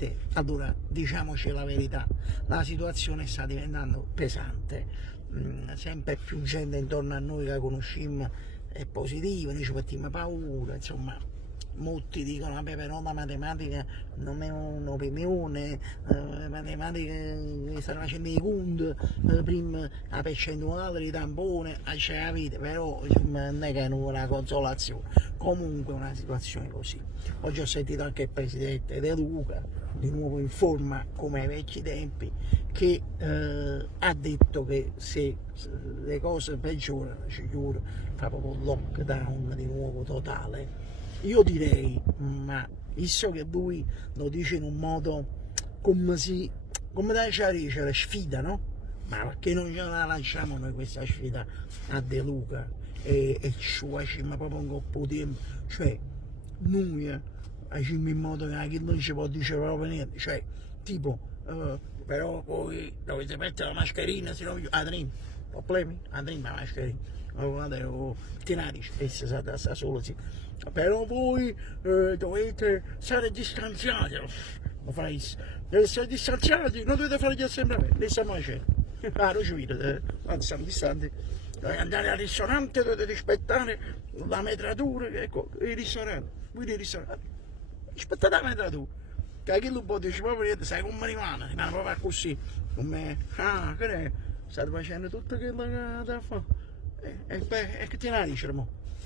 Presidente, allora diciamoci la verità, la situazione sta diventando pesante, sempre più gente intorno a noi che conosciamo è positiva, noi ci facciamo paura, insomma, molti dicono vabbè però la matematica non è un'opinione, matematica stanno facendo i conti, prima la percentuale di tampone, c'è la vita, però insomma, non è che è una consolazione, comunque è una situazione così. Oggi ho sentito anche il presidente De Luca, di nuovo in forma come ai vecchi tempi, che ha detto che se le cose peggiorano, ci giuro, fa proprio un lockdown di nuovo totale. Io direi, ma visto che lui lo dice in un modo come da dice, sfida, no? Ma perché non ce la lanciamo noi questa sfida a De Luca e ci facciamo proprio un po' di tempo, cioè noi facciamo in modo che chi non ci può dire proprio niente, cioè tipo però poi dovete mettere la mascherina, se no andremo, problemi? Andremo la mascherina, guardate, tenarici, essa sta solo sì. Però voi dovete stare distanziati, lo fai, dovete stare distanziati, non dovete fare gli assembramenti, ne stiamo facendo. Ah, lo ci vedo, quando siamo distanti, dovete andare al ristorante, dovete rispettare la metratura, ecco, il ristorante, voi il ristorante, rispettate la metratura. Che chi lo può dire proprio niente, sai come rimane proprio così, come, che è, state facendo tutto quello che da fare, e che te ne dice,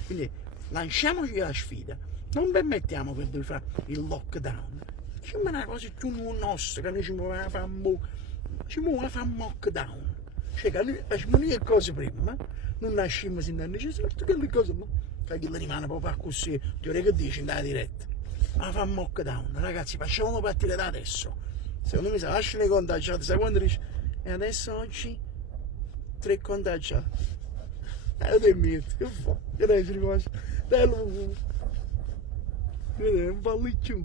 quindi lanciamoci la sfida, non permettiamo che lui fa il lockdown, c'è una cosa più nostra, che noi ci muoviamo a fare un lockdown, cioè che noi facciamo le cose prima, non nasciamo senza necessità, tutte le cose, che chi rimane proprio così, ti vorrei che dici in diretta. Ma fa un lockdown, ragazzi, facciamolo partire da adesso. Secondo me se lasciano i contagiati, sai quando dici? E adesso oggi 3 contagiati. Te metti, che fa? Che ne ci rimane? Dai, un palliccio.